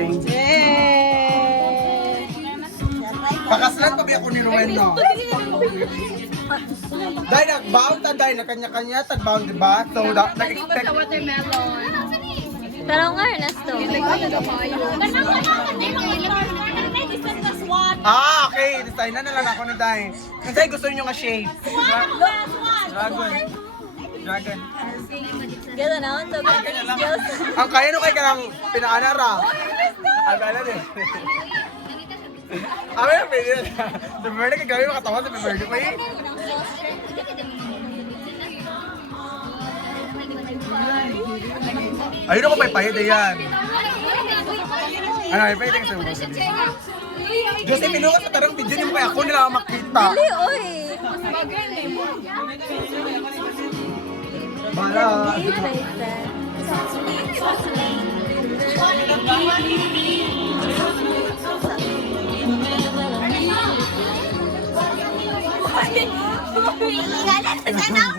ring. Yay! Pakaslan pa biya ko ni Ruel, no? Dahil nag-bound ta, dahil na kanya-kanya, tag-bound, diba? So, nag-expect. Pero nga, Ernesto. Ah, okay. Design na lang ako ni Day. Kasi gusto niyo nga shade. Dragon. Dragon. Ganda na, so cooking skills. Ang kaya no kay kanang pinaanara. Agala din. Ame, pwede na. Sa birthday, kagawin mo katawan sa birthday ko eh. Ayun ako may payad eh yan. Ano, may payad sa mga sabi. Diyos, pinukat sa tarang video niyo kaya ako nila ako makita. Dili, oy! Bala. Hindi,